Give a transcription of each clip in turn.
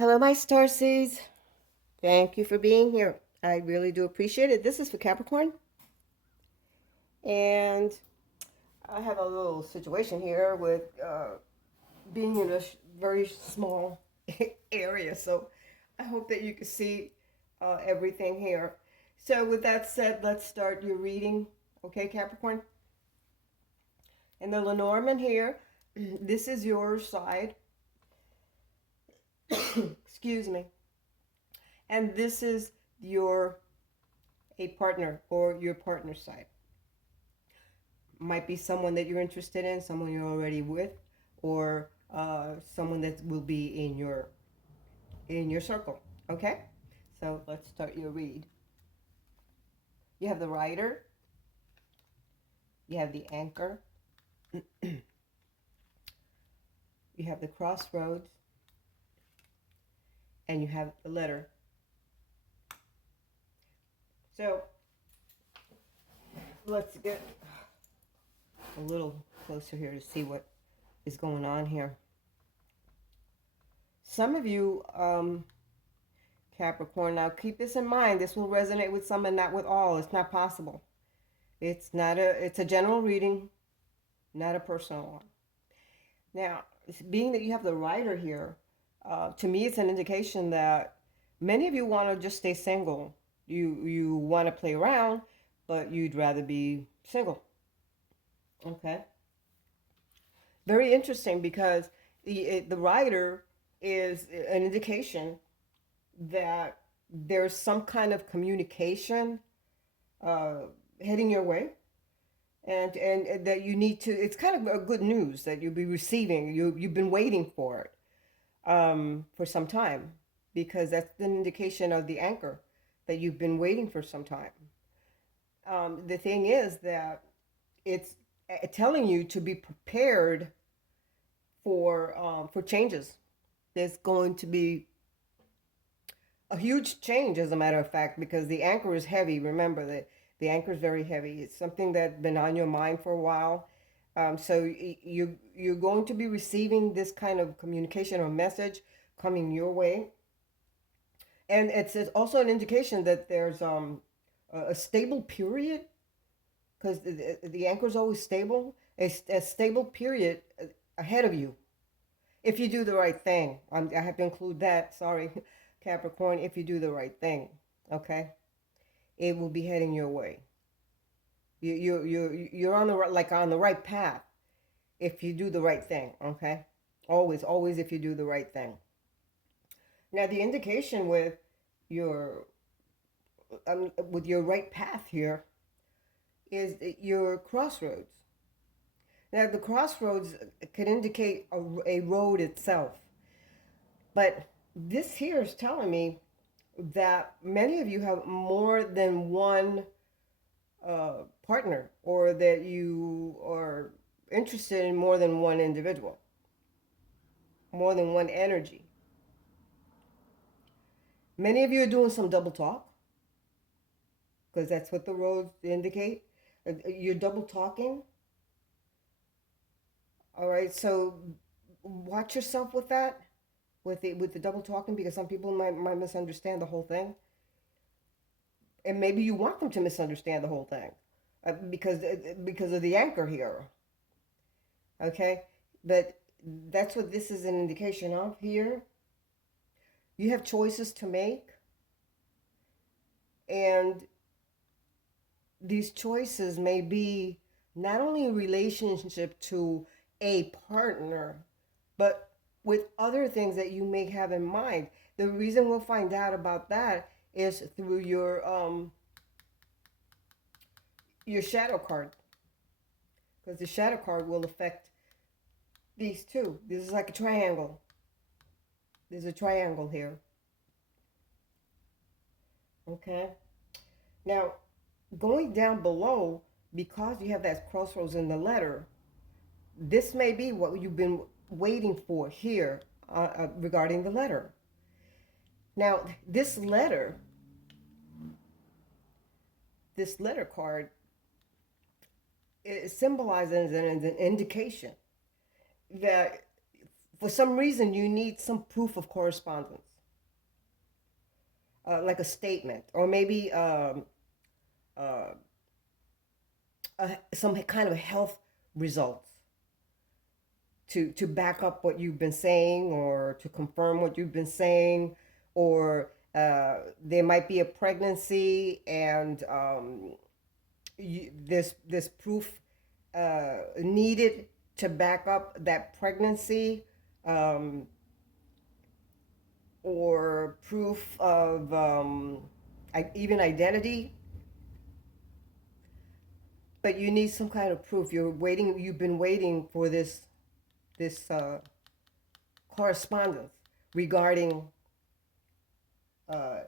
Hello, my starseeds. Thank you for being here. I really do appreciate it. This is for Capricorn, and I have a little situation here with being in a very small area. So I hope that you can see everything here. So, with that said, let's start your reading. Okay, Capricorn? And the Lenormand here, this is your side. Excuse me. And this is your a partner or your partner side. Might be someone that you're interested in, someone you're already with, or someone that will be in your circle. Okay, so let's start your read. You have the rider, you have the anchor, you have the crossroads, and you have the letter. So let's get a little closer here to see what is going on here. Some of you, Capricorn, now keep this in mind. This will resonate with some and not with all. It's not possible. It's a general reading, not a personal one. Now, being that you have the rider here, to me, it's an indication that many of you want to just stay single. You want to play around, but you'd rather be single. Okay. Very interesting because the rider is an indication that there's some kind of communication uh, heading your way, and that you need to. It's kind of a good news that you'll be receiving. You've been waiting for it for some time, because that's an indication of the anchor that you've been waiting for some time. The thing is that it's telling you to be prepared for changes. There's going to be a huge change, as a matter of fact, because the anchor is heavy. Remember that the anchor is very heavy. It's something that's been on your mind for a while. So you're going to be receiving this kind of communication or message coming your way, and it's also an indication that there's a stable period, because the anchor is always stable. A stable period ahead of you if you do the right thing. I have to include that. Sorry, Capricorn. If you do the right thing, okay, it will be heading your way. You're on the on the right path if you do the right thing. Okay, always if you do the right thing. Now the indication with your right path here is your crossroads. Now the crossroads could indicate a road itself, but this here is telling me that many of you have more than one partner, or that you are interested in more than one individual, more than one energy. Many of you are doing some double talk, because that's what the roads indicate. You're double talking. All right, so watch yourself with that, with the double talking, because some people might misunderstand the whole thing, and maybe you want them to misunderstand the whole thing, because of the anchor here. Okay, but that's what this is an indication of here. You have choices to make, and these choices may be not only in relationship to a partner, but with other things that you may have in mind. The reason we'll find out about that is through your shadow card, because the shadow card will affect these two. This is like a triangle. There's a triangle here. Okay. Now, going down below, because you have that crossroads in the letter, this may be what you've been waiting for here regarding the letter. Now, this letter card, it symbolizes an indication that for some reason you need some proof of correspondence. like a statement, or maybe uh, some kind of health results to back up what you've been saying, or to confirm what you've been saying, or there might be a pregnancy, and this proof needed to back up that pregnancy, um, or proof of even identity. But you need some kind of proof. You've been waiting for this correspondence regarding uh,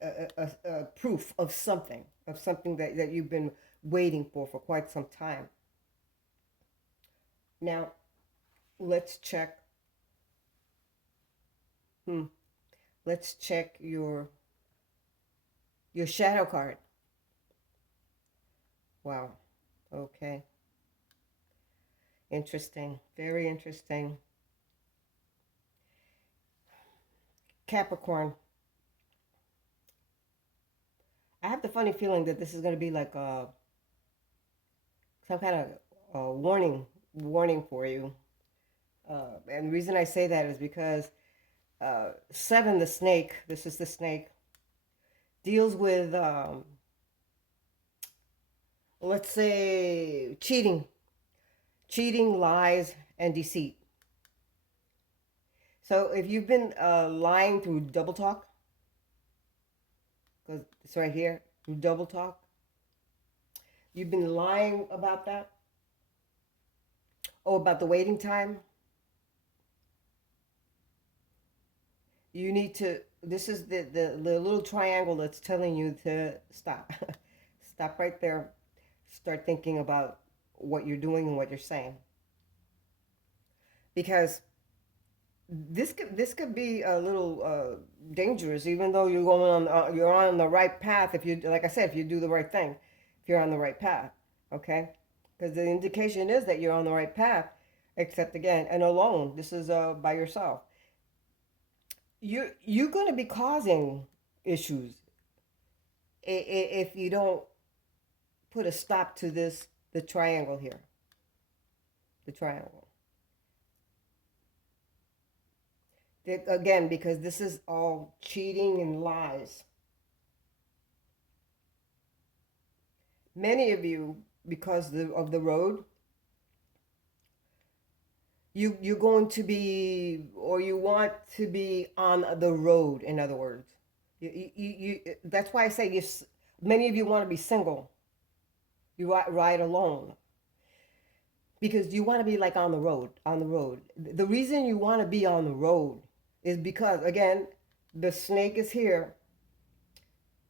a proof of something that you've been waiting for quite some time. Now, let's check. Hmm, let's check your shadow card. Wow. Okay. Interesting. Very interesting. Capricorn. I have the funny feeling that this is going to be like some kind of warning for you. And the reason I say that is because seven, the snake. This is the snake. Deals with let's say cheating, lies, and deceit. So if you've been lying through double talk, because it's right here, through double talk, you've been lying about that. Oh, about the waiting time. You need to, this is the little triangle that's telling you to stop. Stop right there. Start thinking about what you're doing and what you're saying. Because this could be a little dangerous, even though you're on the right path. If you, like I said, if you do the right thing, if you're on the right path, okay, because the indication is that you're on the right path. Except again, and alone. This is by yourself. You're going to be causing issues if you don't put a stop to this. The triangle here, the triangle. Again, because this is all cheating and lies. Many of you, because of the road, you're going to be, or you want to be on the road. In other words, that's why I say you. Many of you want to be single. You ride alone because you want to be like on the road. On the road. The reason you want to be on the road is because, again, the snake is here,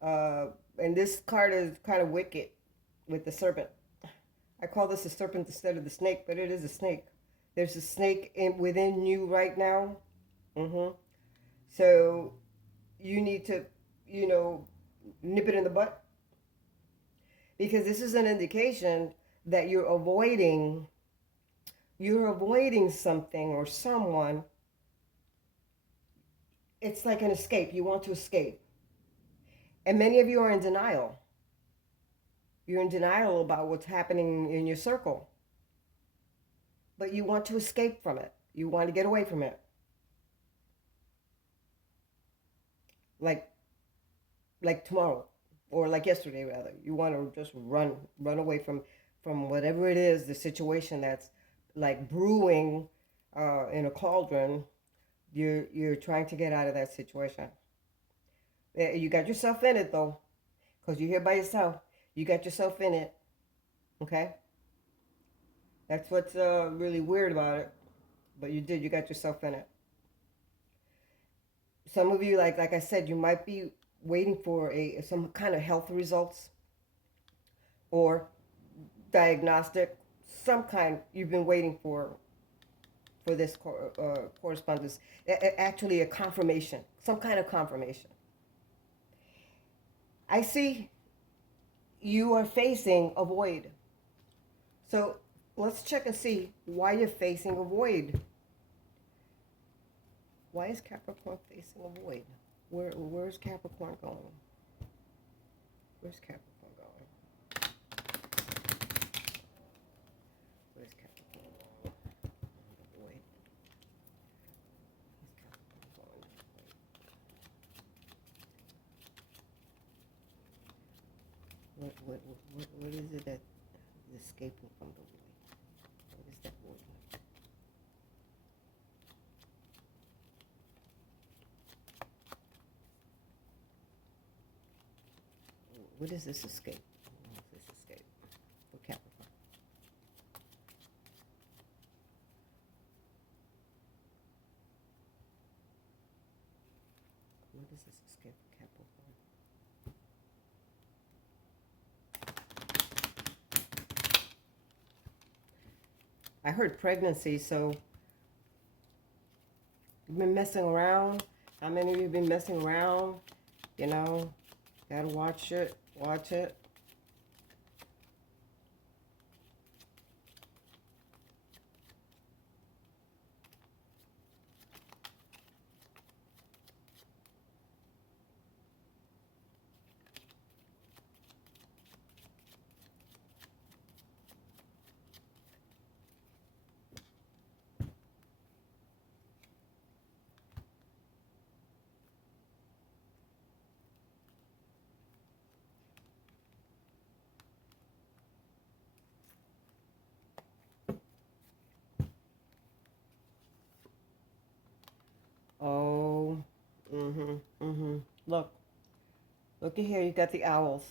uh, and this card is kind of wicked with the serpent. I call this a serpent instead of the snake, but it is a snake. There's a snake within you right now. Mm-hmm. So you need to, you know, nip it in the butt, because this is an indication that you're avoiding something or someone. It's like an escape. You want to escape. And many of you are in denial. You're in denial about what's happening in your circle. But you want to escape from it. You want to get away from it. Like tomorrow, or like yesterday rather. You want to just run away from whatever it is, the situation that's like brewing in a cauldron. You're trying to get out of that situation. You got yourself in it though, because you're here by yourself. You got yourself in it. Okay. That's what's really weird about it. But you got yourself in it. Some of you, like I said, you might be waiting for some kind of health results, or diagnostic, some kind you've been waiting for this correspondence. Actually, a confirmation, some kind of confirmation. I see you are facing a void. So let's check and see why you're facing a void. Why is Capricorn facing a void? Where's Capricorn going? Where's Capricorn going? Where's Capricorn going? Wait. Where's Capricorn going? What is it that is escaping from the way? What is that word? What is this escape? What is this escape for Capricorn? What is this escape for Capricorn? I heard pregnancy, so you've been messing around. How many of you have been messing around? You know, gotta watch it. Watch it. Oh, Look, look at here. You got the owls.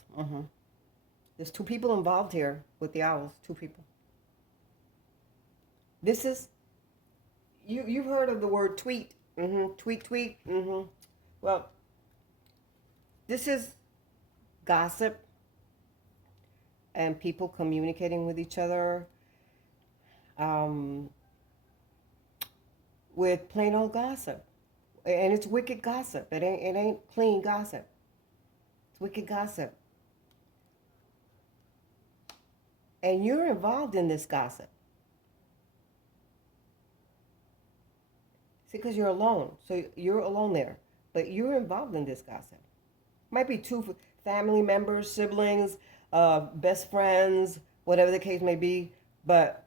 There's two people involved here with the owls. Two people. This is you've heard of the word tweet. Tweet, tweet. Well, this is gossip and people communicating with each other with plain old gossip. And it's wicked gossip. It ain't clean gossip. It's wicked gossip. And you're involved in this gossip. See, because you're alone. So you're alone there. But you're involved in this gossip. Might be two family members, siblings, best friends, whatever the case may be. But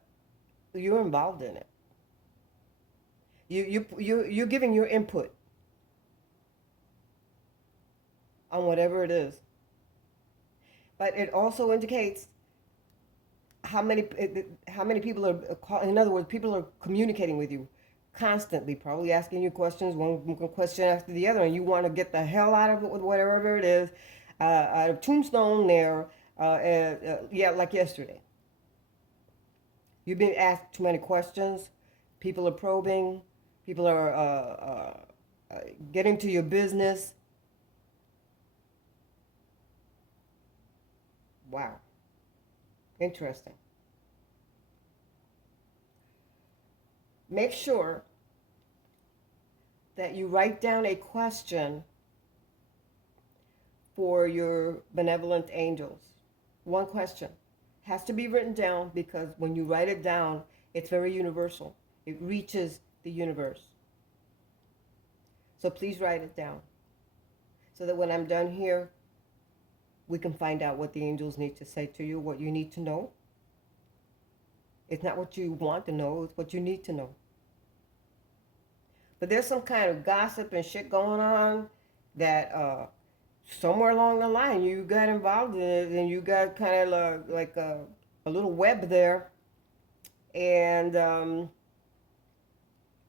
you're involved in it. You're giving your input on whatever it is. But it also indicates how many people are, in other words, people are communicating with you constantly, probably asking you questions, one question after the other, and you want to get the hell out of it with whatever it is. A tombstone there, yeah, like yesterday. You've been asked too many questions. People are probing. People are getting to your business. Wow. Interesting. Make sure that you write down a question for your benevolent angels. One question. Has to be written down because when you write it down, it's very universal. It reaches the universe. So please write it down so that when I'm done here, we can find out what the angels need to say to you, what you need to know. It's not what you want to know, it's what you need to know. But there's some kind of gossip and shit going on that somewhere along the line you got involved in it and you got kind of like a little web there. And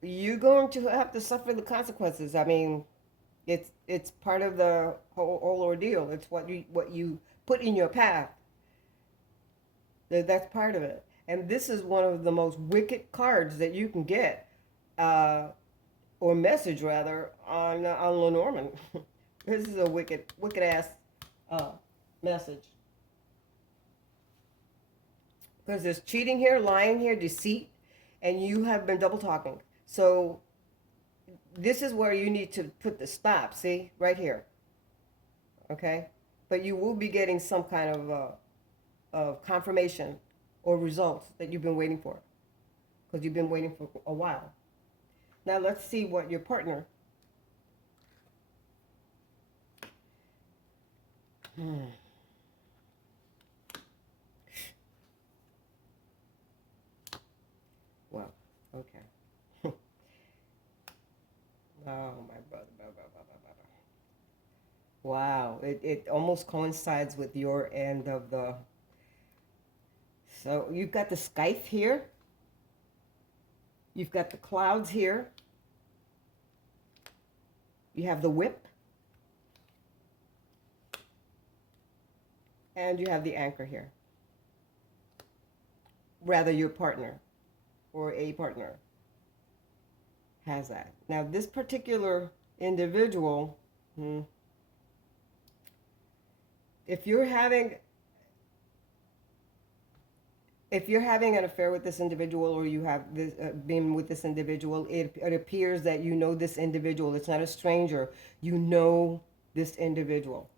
you're going to have to suffer the consequences. I mean, it's part of the whole ordeal. It's what you put in your path. That's part of it. And this is one of the most wicked cards that you can get, or message rather, on Lenormand. This is a wicked ass message. Because there's cheating here, lying here, deceit, and you have been double talking. So this is where you need to put the stop, see, right here. Okay? But you will be getting some kind of confirmation or results that you've been waiting for. Because you've been waiting for a while. Now let's see what your partner Hmm. Well, okay. Oh, my brother, brother, brother, brother. Wow, it almost coincides with your end of the. So you've got the scythe here, you've got the clouds here, you have the whip, and you have the anchor here. Rather, your partner or a partner has that. Now, this particular individual, hmm, if you're having if you're having an affair with this individual or you have this, been with this individual, it appears that you know this individual. It's not a stranger. You know this individual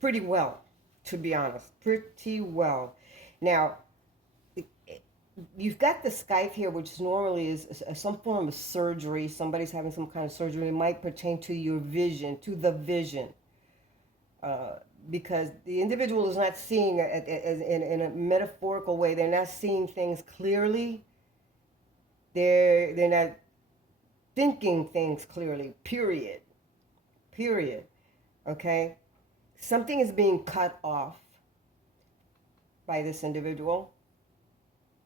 pretty well, to be honest, pretty well. Now, you've got the Skype here, which normally is some form of surgery. Somebody's having some kind of surgery. It might pertain to your vision, to the vision. Uh, because the individual is not seeing it in a metaphorical way. They're not seeing things clearly. They're not thinking things clearly. Period. Period. Okay. Something is being cut off by this individual,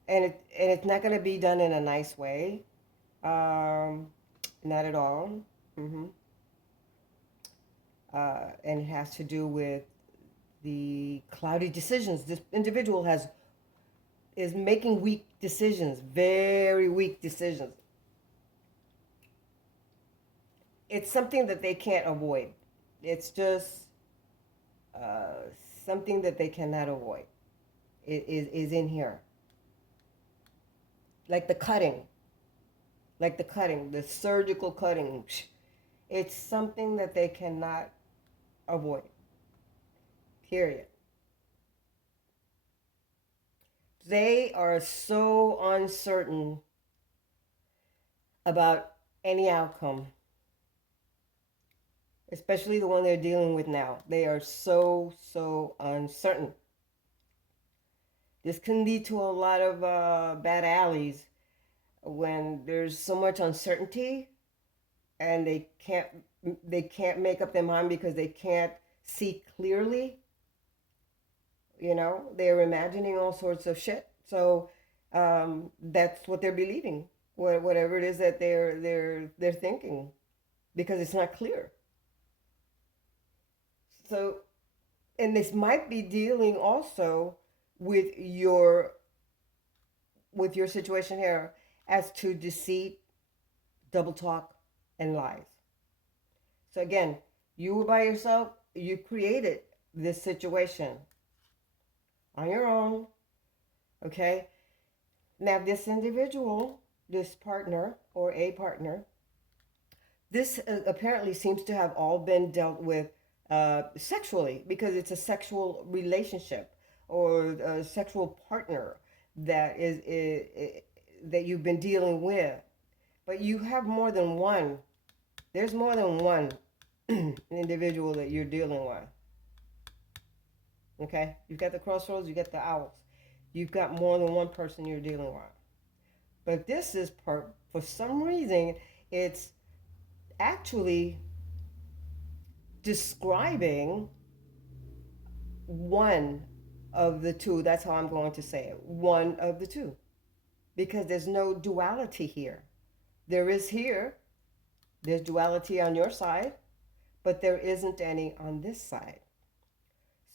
and it's not going to be done in a nice way. Um, Not at all. hmm and it has to do with the cloudy decisions. This individual is making weak decisions, very weak decisions. It's something that they can't avoid. It's just uh, something that they cannot avoid. It is in here, like the surgical cutting. It's something that they cannot avoid. Period. They are so uncertain about any outcome, especially the one they're dealing with now. They are so uncertain. This can lead to a lot of bad alleys when there's so much uncertainty and they can't make up their mind because they can't see clearly. They're imagining all sorts of shit. So that's what they're believing, whatever it is that they're thinking, because it's not clear. So, and this might be dealing also with your situation here as to deceit, double talk, and lies. So again, you were by yourself. You created this situation on your own. Okay. Now, this individual, this partner or a partner, this apparently seems to have all been dealt with sexually, because it's a sexual relationship or a sexual partner that that you've been dealing with. But you have more than one. There's more than one individual that you're dealing with. Okay? You've got the crossroads, you got the owls. You've got more than one person you're dealing with. But this is for some reason, it's actually describing one of the two. That's how I'm going to say it. One of the two. Because there's no duality here. There is here, there's duality on your side, but there isn't any on this side.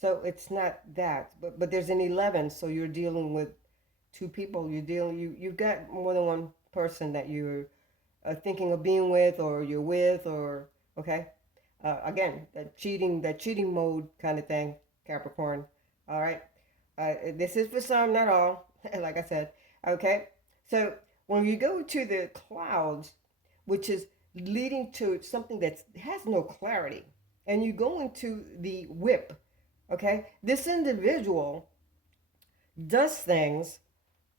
So it's not that. But there's an 11, so you're dealing with two people. You've got more than one person that you're thinking of being with, or you're with, or okay. Again, that cheating mode kind of thing, Capricorn. All right. This is for some, not all. Like I said. Okay. So when you go to the clouds, which is leading to something that has no clarity, and you go into the whip, okay, this individual does things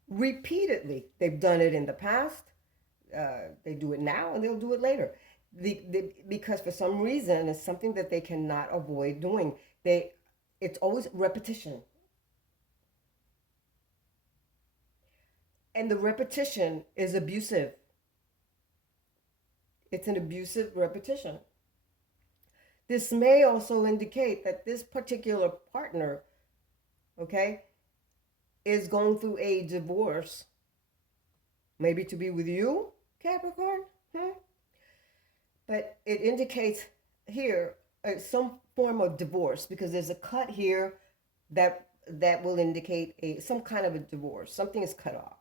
repeatedly. They've done it in the past. They do it now, and they'll do it later. Because for some reason, it's something that they cannot avoid doing. They, it's always repetition. And the repetition is abusive. It's an abusive repetition. This may also indicate that this particular partner, okay, is going through a divorce, maybe to be with you, Capricorn, huh? But it indicates here some form of divorce because there's a cut here that will indicate some kind of a divorce. Something is cut off.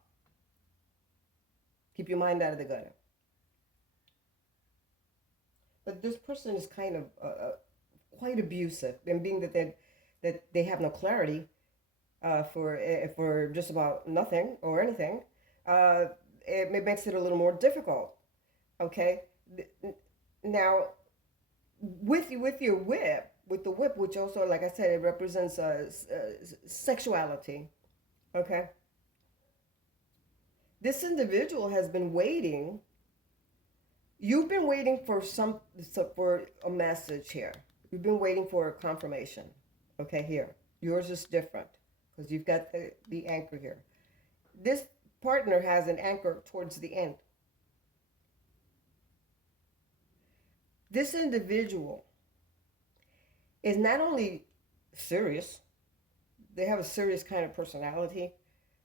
Keep your mind out of the gutter. But this person is kind of quite abusive, and being that they have no clarity for just about nothing or anything, uh, it makes it a little more difficult. Okay, now with your whip, with the whip, which also, like I said, it represents sexuality. Okay, this individual has been waiting. You've been waiting for for a message here. You've been waiting for a confirmation. Okay, here. Yours is different because you've got the anchor here. This partner has an anchor towards the end. This individual is not only serious, they have a serious kind of personality,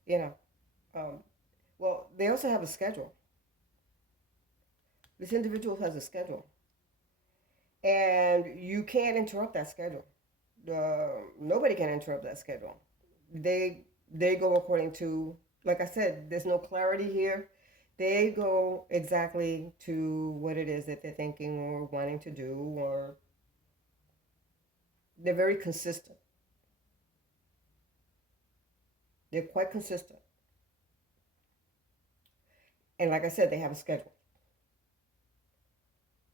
you know. Um, well, they also have a schedule. This individual has a schedule, and you can't interrupt that schedule. Nobody can interrupt that schedule. They go according to, like I said, there's no clarity here. They go exactly to what it is that they're thinking or wanting to do, or they're very consistent. They're quite consistent. And like I said, they have a schedule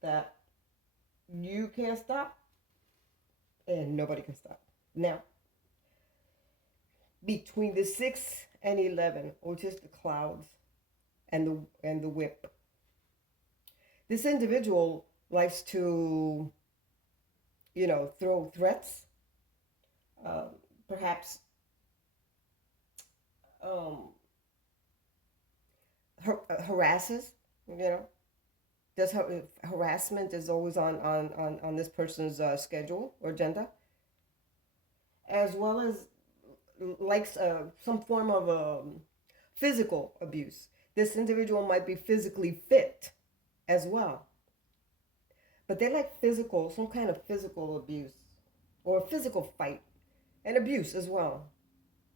that you can't stop and nobody can stop. Now, between the 6 and 11, which is the clouds and the whip, this individual likes to, throw threats, uh, perhaps um, harasses, you know, does harassment is always on this person's schedule or agenda, as well as likes some form of physical abuse. This individual might be physically fit as well, but they like some kind of physical abuse or physical fight and abuse as well.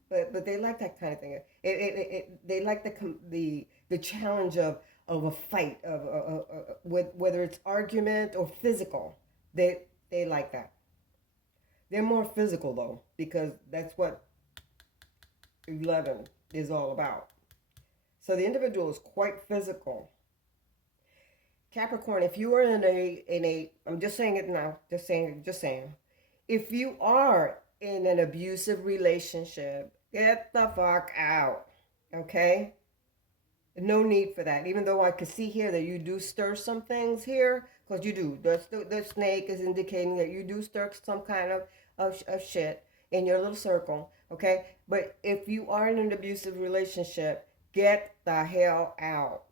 But they like that kind of thing. They like the challenge of a fight whether it's argument or physical. They like that. They're more physical though because that's what 11 is all about. So the individual is quite physical. Capricorn, if you are in a I'm just saying it now, just saying. If you are in an abusive relationship, get the fuck out. Okay? No need for that. Even though I could see here that you do stir some things here, because you do. The snake is indicating that you do stir some kind of shit in your little circle. Okay? But if you are in an abusive relationship, get the hell out.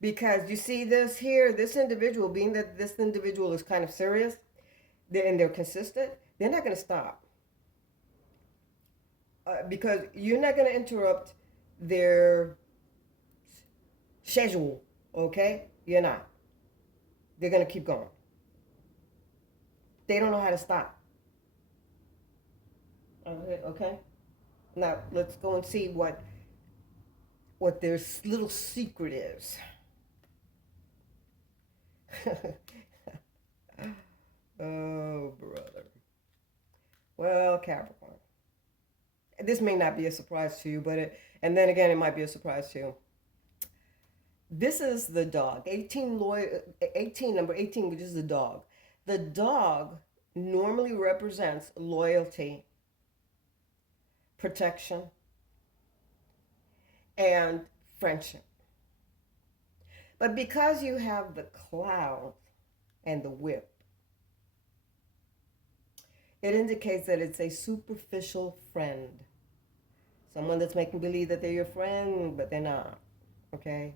Because you see this here, this individual, being that this individual is kind of serious and they're consistent, they're not going to stop. Because you're not going to interrupt their schedule, okay? You're not. They're going to keep going. They don't know how to stop. Okay? Now, let's go and see what their little secret is. Oh, brother. Well, Capricorn. This may not be a surprise to you, and then again, it might be a surprise to you. This is the dog. 18, number 18, which is the dog. The dog normally represents loyalty, protection, and friendship. But because you have the cloud and the whip, It indicates that it's a superficial friend. Someone that's making believe that they're your friend, but they're not. Okay?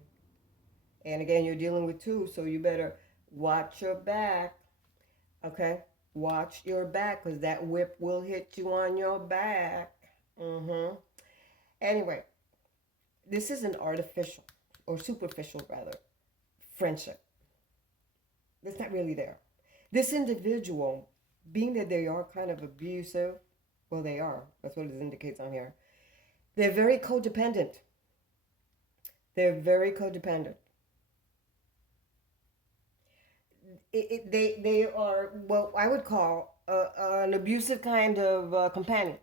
And again, you're dealing with two, so you better watch your back. Okay? Watch your back, because that whip will hit you on your back. Mm-hmm. Anyway, this is an artificial, or superficial rather, friendship. It's not really there. This individual, being that they are kind of abusive, well, they are. That's what it indicates on here. They're very codependent. They're very codependent. They are what I would call an abusive kind of companion.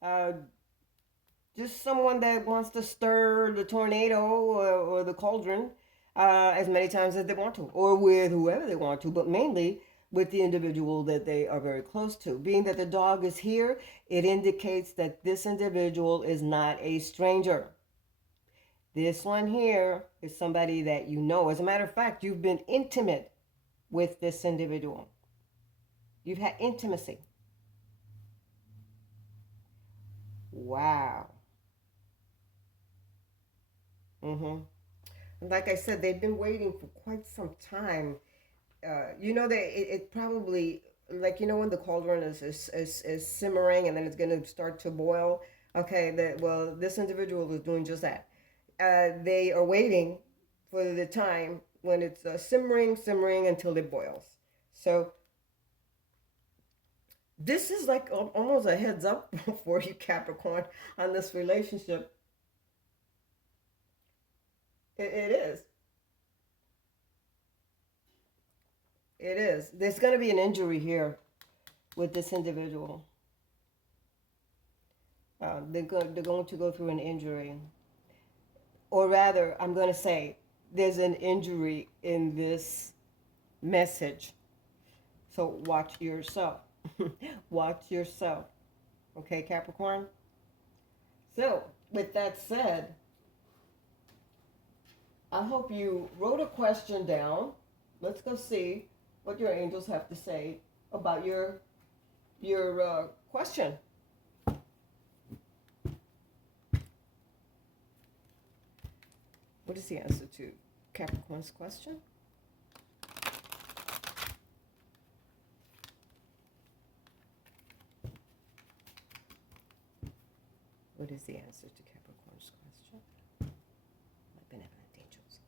Uh, just someone that wants to stir the tornado or the cauldron as many times as they want to, or with whoever they want to, but mainly with the individual that they are very close to. Being that the dog is here, it indicates that this individual is not a stranger. This one here is somebody that you know. As a matter of fact, you've been intimate with this individual. You've had intimacy. Wow. Mm-hmm. Like I said, they've been waiting for quite some time. You know that it probably, like, you know, when the cauldron is simmering and then it's going to start to boil. Okay, that, well, this individual is doing just that. They are waiting for the time when it's simmering until it boils. So this is like almost a heads up for you, Capricorn, on this relationship. It is. It is. There's going to be an injury here with this individual. They're going to go through an injury. Or rather, I'm going to say there's an injury in this message. So watch yourself. Watch yourself. Okay, Capricorn? So, with that said, I hope you wrote a question down. Let's go see what your angels have to say about your question. What is the answer to Capricorn's question? What is the answer to Capricorn's question? My benevolent angels.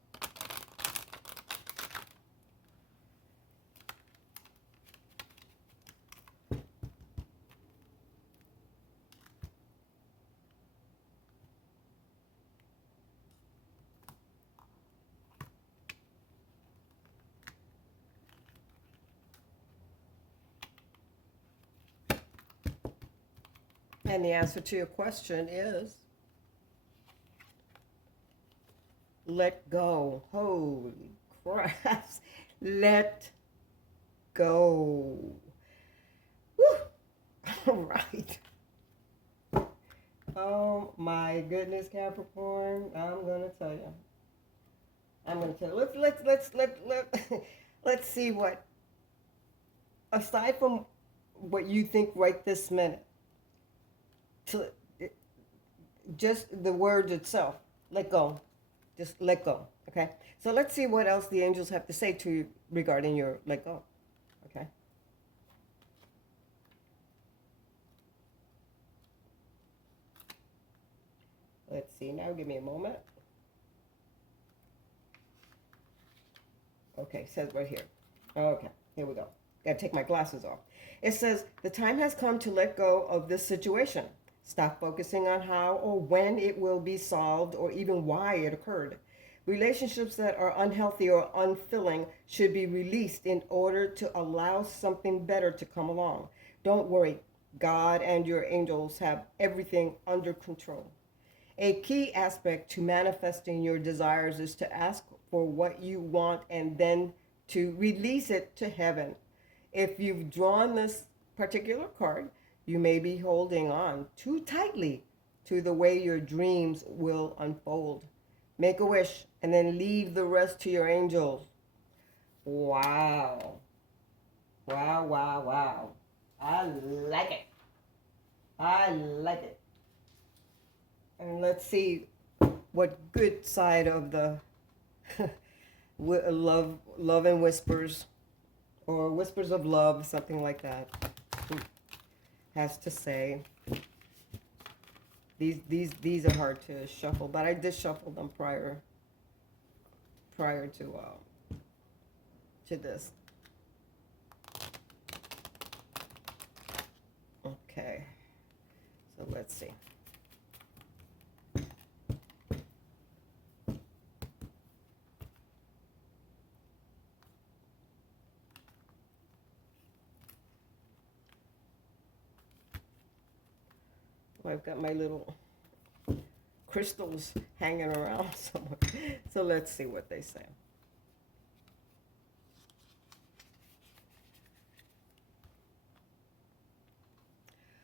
And the answer to your question is let go. Holy crap. Let go. Woo. All right. Oh my goodness, Capricorn. I'm gonna tell you. I'm gonna tell you. Let's see what, aside from what you think right this minute, to just the words itself, let go. Just let go. Okay. So let's see what else the angels have to say to you regarding your let go. Okay. Let's see now. Give me a moment. Okay, it says right here. Okay, here we go. Gotta take my glasses off. It says, the time has come to let go of this situation. Stop focusing on how or when it will be solved or even why it occurred. Relationships that are unhealthy or unfilling should be released in order to allow something better to come along. Don't worry, God and your angels have everything under control. A key aspect to manifesting your desires is to ask for what you want and then to release it to heaven. If you've drawn this particular card, you may be holding on too tightly to the way your dreams will unfold. Make a wish and then leave the rest to your angels. Wow. Wow, wow, wow. I like it. I like it. And let's see what good side of the love and whispers, or whispers of love, something like that, has to say. These are hard to shuffle, but I did shuffle them prior to this. Okay, so let's see. I've got my little crystals hanging around somewhere. So let's see what they say.